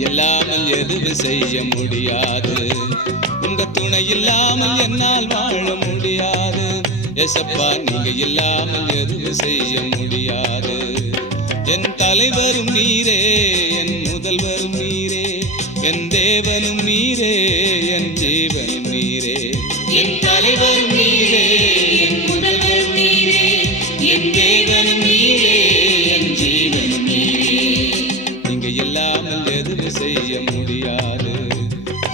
இல்லாமல் எதுவும் செய்ய முடியாது. உங்க துணை இல்லாமல் என்னால் வாழ முடியாது. ஏசப்பா நீங்க இல்லாமல் எதுவும் செய்ய முடியாது. என் தலைவரும் நீரே, என் முதல்வரும் நீரே, என் தேவனும் நீரே, என் ஜீவனும் நீரே. என் தலைவரும் நீரே, என் முதல்வரும் நீரே, என் தேவனும் நீரே, என் ஜீவனும் நீரே. நீங்க இல்லாமல் எதுவும் செய்ய முடியாது.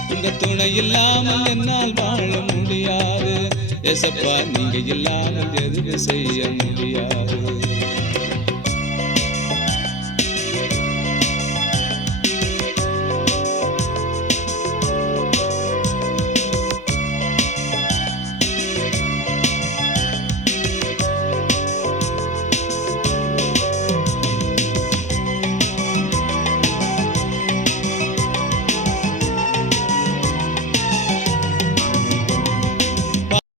உங்க துணை இல்லாமல் என்னால் வாழ முடியாது. ஏசப்பா நீங்க இல்லாமல் எதுவும் செய்ய முடியாது.